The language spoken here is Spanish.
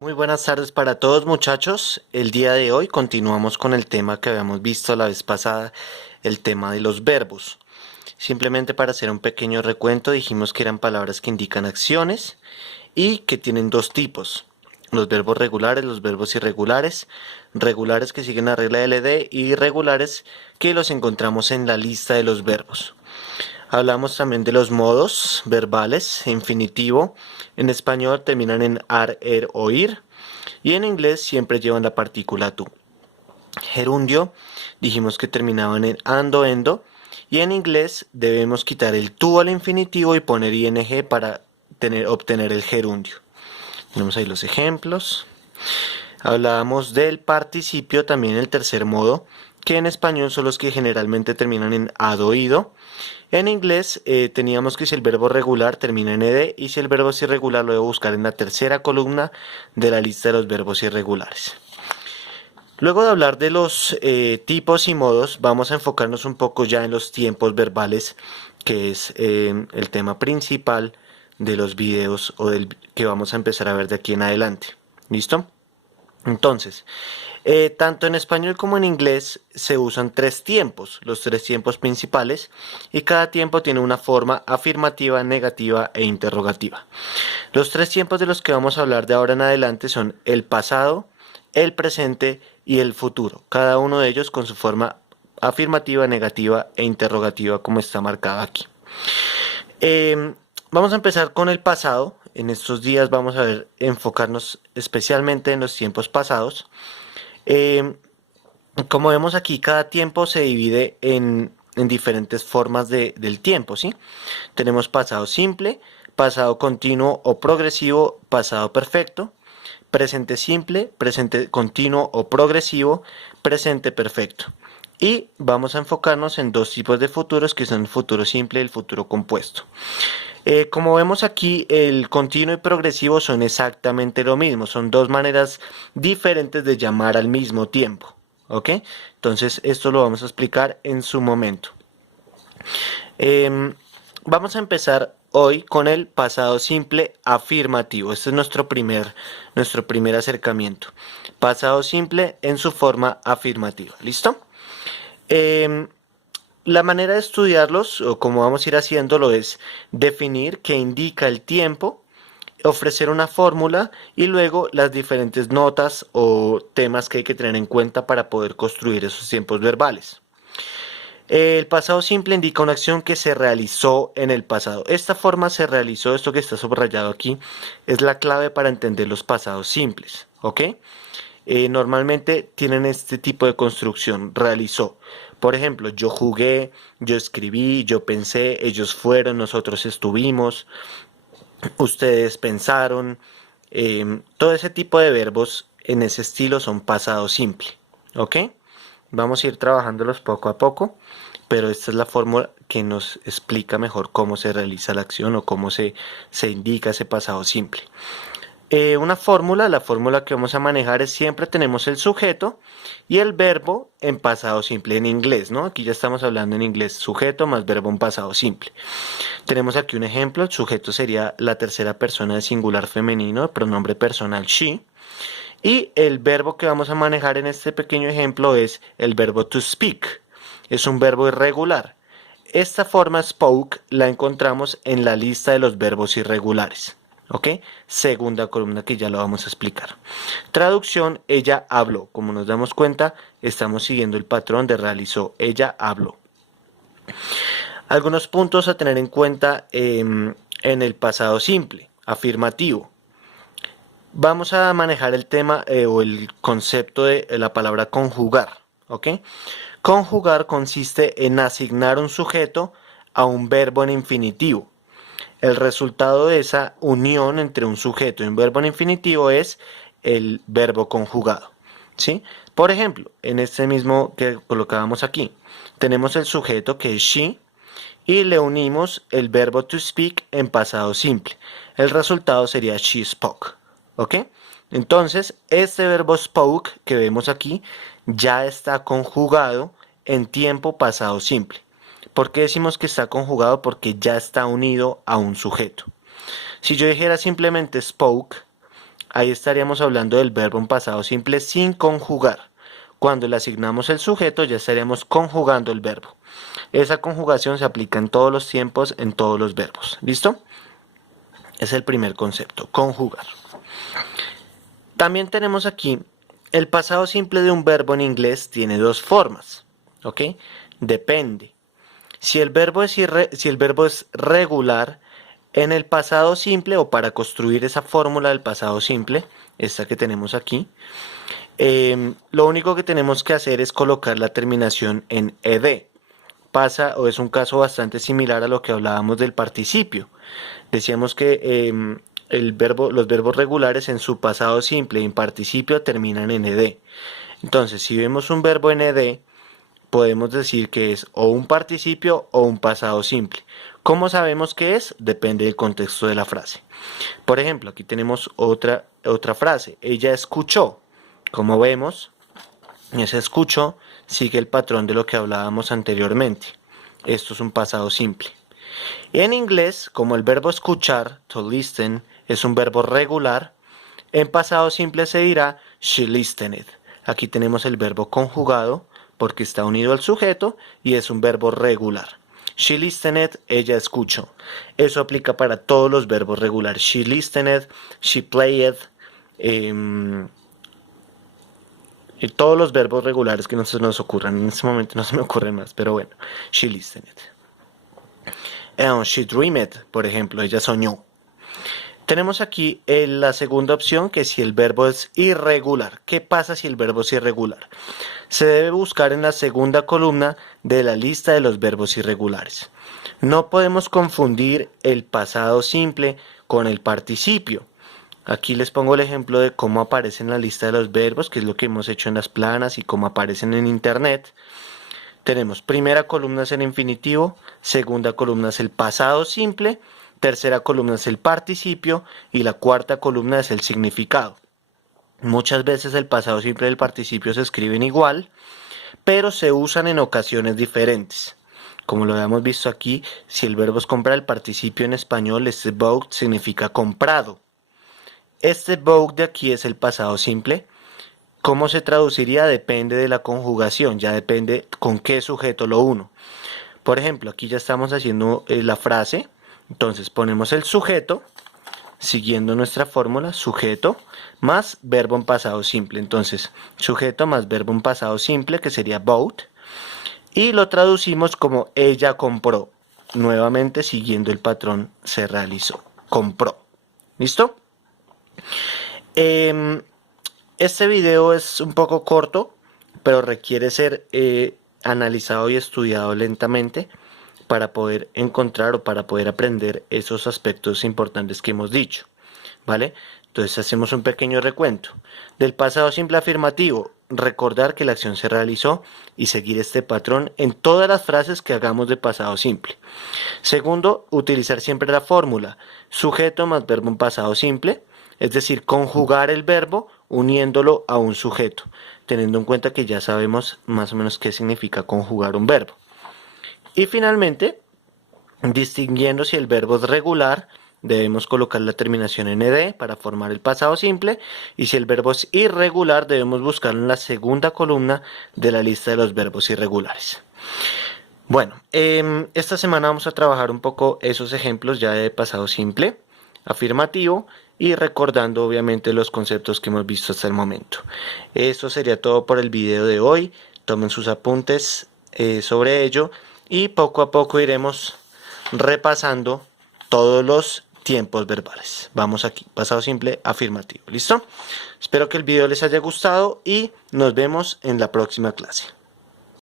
Muy buenas tardes para todos muchachos. El día de hoy continuamos con el tema que habíamos visto la vez pasada, el tema de los verbos. Simplemente para hacer un pequeño recuento dijimos que eran palabras que indican acciones y que tienen dos tipos. Los verbos regulares, los verbos irregulares, regulares que siguen la regla LD y irregulares que los encontramos en la lista de los verbos. Hablamos también de los modos verbales, infinitivo. En español terminan en ar, er o ir. Y en inglés siempre llevan la partícula to. Gerundio, dijimos que terminaban en ando, endo. Y en inglés debemos quitar el to al infinitivo y poner ing para obtener el gerundio. Tenemos ahí los ejemplos. Hablábamos del participio, también el tercer modo, que en español son los que generalmente terminan en ado, ido. En inglés teníamos que si el verbo regular termina en ed y si el verbo es irregular lo debo buscar en la tercera columna de la lista de los verbos irregulares. Luego de hablar de los tipos y modos, vamos a enfocarnos un poco ya en los tiempos verbales, que es el tema principal de los videos o del que vamos a empezar a ver de aquí en adelante. ¿Listo? Entonces, tanto en español como en inglés se usan tres tiempos, los tres tiempos principales, y cada tiempo tiene una forma afirmativa, negativa e interrogativa. Los tres tiempos de los que vamos a hablar de ahora en adelante son el pasado, el presente y el futuro, cada uno de ellos con su forma afirmativa, negativa e interrogativa como está marcado aquí. Vamos a empezar con el pasado. En estos días vamos a ver, enfocarnos especialmente en los tiempos pasados. Como vemos aquí, cada tiempo se divide en diferentes formas del tiempo, ¿sí? Tenemos pasado simple, pasado continuo o progresivo, pasado perfecto, presente simple, presente continuo o progresivo, presente perfecto. Y vamos a enfocarnos en dos tipos de futuros que son el futuro simple y el futuro compuesto. Como vemos aquí, el continuo y progresivo son exactamente lo mismo, son dos maneras diferentes de llamar al mismo tiempo. ¿Ok? Entonces esto lo vamos a explicar en su momento. Vamos a empezar hoy con el pasado simple afirmativo. Este es nuestro primer acercamiento. Pasado simple en su forma afirmativa. ¿Listo? La manera de estudiarlos, o como vamos a ir haciéndolo, es definir qué indica el tiempo, ofrecer una fórmula y luego las diferentes notas o temas que hay que tener en cuenta para poder construir esos tiempos verbales. El pasado simple indica una acción que se realizó en el pasado. Esta forma se realizó, esto que está subrayado aquí, es la clave para entender los pasados simples. ¿Ok? Normalmente tienen este tipo de construcción, realizó. Por ejemplo, yo jugué, yo escribí, yo pensé, ellos fueron, nosotros estuvimos, ustedes pensaron. Todo ese tipo de verbos en ese estilo son pasado simple. ¿Ok? Vamos a ir trabajándolos poco a poco, pero esta es la fórmula que nos explica mejor cómo se realiza la acción o cómo se indica ese pasado simple. Una fórmula, la fórmula que vamos a manejar es siempre tenemos el sujeto y el verbo en pasado simple en inglés, ¿no? Aquí ya estamos hablando en inglés, sujeto más verbo en pasado simple. Tenemos aquí un ejemplo, el sujeto sería la tercera persona de singular femenino, pronombre personal she. Y el verbo que vamos a manejar en este pequeño ejemplo es el verbo to speak. Es un verbo irregular. Esta forma spoke la encontramos en la lista de los verbos irregulares. ¿Ok? Segunda columna que ya lo vamos a explicar. Traducción, ella habló. Como nos damos cuenta, estamos siguiendo el patrón de realizó. Ella habló. Algunos puntos a tener en cuenta en el pasado simple, afirmativo. Vamos a manejar el tema o el concepto de la palabra conjugar. ¿Ok? Conjugar consiste en asignar un sujeto a un verbo en infinitivo. El resultado de esa unión entre un sujeto y un verbo en infinitivo es el verbo conjugado. ¿Sí? Por ejemplo, en este mismo que colocábamos aquí, tenemos el sujeto que es she y le unimos el verbo to speak en pasado simple. El resultado sería she spoke. ¿Ok? Entonces, este verbo spoke que vemos aquí ya está conjugado en tiempo pasado simple. ¿Por qué decimos que está conjugado? Porque ya está unido a un sujeto. Si yo dijera simplemente spoke, ahí estaríamos hablando del verbo en pasado simple sin conjugar. Cuando le asignamos el sujeto ya estaríamos conjugando el verbo. Esa conjugación se aplica en todos los tiempos, en todos los verbos. ¿Listo? Es el primer concepto, conjugar. También tenemos aquí el pasado simple de un verbo en inglés tiene dos formas. ¿Ok? Depende. Si el verbo es regular, en el pasado simple o para construir esa fórmula del pasado simple, esta que tenemos aquí, lo único que tenemos que hacer es colocar la terminación en ed. Pasa o es un caso bastante similar a lo que hablábamos del participio. Decíamos que los verbos regulares en su pasado simple y en participio terminan en ed. Entonces, si vemos un verbo en ed, podemos decir que es o un participio o un pasado simple. ¿Cómo sabemos qué es? Depende del contexto de la frase. Por ejemplo, aquí tenemos otra frase. Ella escuchó. Como vemos, ese escuchó sigue el patrón de lo que hablábamos anteriormente. Esto es un pasado simple. En inglés, como el verbo escuchar, to listen, es un verbo regular, en pasado simple se dirá she listened. Aquí tenemos el verbo conjugado porque está unido al sujeto y es un verbo regular. She listened, ella escuchó. Eso aplica para todos los verbos regulares. She listened, she played, y todos los verbos regulares que nos ocurran. En este momento no se me ocurren más, pero bueno. She listened. She dreamed, por ejemplo, ella soñó. Tenemos aquí la segunda opción, que si el verbo es irregular. ¿Qué pasa si el verbo es irregular? Se debe buscar en la segunda columna de la lista de los verbos irregulares. No podemos confundir el pasado simple con el participio. Aquí les pongo el ejemplo de cómo aparece en la lista de los verbos, que es lo que hemos hecho en las planas y cómo aparecen en internet. Tenemos primera columna es el infinitivo, segunda columna es el pasado simple, tercera columna es el participio y la cuarta columna es el significado. Muchas veces el pasado simple y el participio se escriben igual, pero se usan en ocasiones diferentes. Como lo habíamos visto aquí, si el verbo es comprar, el participio en español, este bought, significa comprado. Este bought de aquí es el pasado simple. ¿Cómo se traduciría? Depende de la conjugación, ya depende con qué sujeto lo uno. Por ejemplo, aquí ya estamos haciendo la frase, entonces ponemos el sujeto, siguiendo nuestra fórmula, sujeto más verbo en pasado simple. Entonces, sujeto más verbo en pasado simple, que sería bought, y lo traducimos como ella compró. Nuevamente, siguiendo el patrón, se realizó, compró. ¿Listo? Este video es un poco corto, pero requiere ser analizado y estudiado lentamente para poder encontrar o para poder aprender esos aspectos importantes que hemos dicho, ¿vale? Entonces hacemos un pequeño recuento. Del pasado simple afirmativo, recordar que la acción se realizó y seguir este patrón en todas las frases que hagamos de pasado simple. Segundo, utilizar siempre la fórmula sujeto más verbo en pasado simple, es decir, conjugar el verbo uniéndolo a un sujeto, teniendo en cuenta que ya sabemos más o menos qué significa conjugar un verbo. Y finalmente, distinguiendo si el verbo es regular, debemos colocar la terminación en ed para formar el pasado simple, y si el verbo es irregular, debemos buscarlo en la segunda columna de la lista de los verbos irregulares. Bueno, esta semana vamos a trabajar un poco esos ejemplos ya de pasado simple, afirmativo, y recordando obviamente los conceptos que hemos visto hasta el momento. Esto sería todo por el video de hoy. Tomen sus apuntes sobre ello y poco a poco iremos repasando todos los tiempos verbales. Vamos aquí, pasado simple, afirmativo. ¿Listo? Espero que el video les haya gustado y nos vemos en la próxima clase.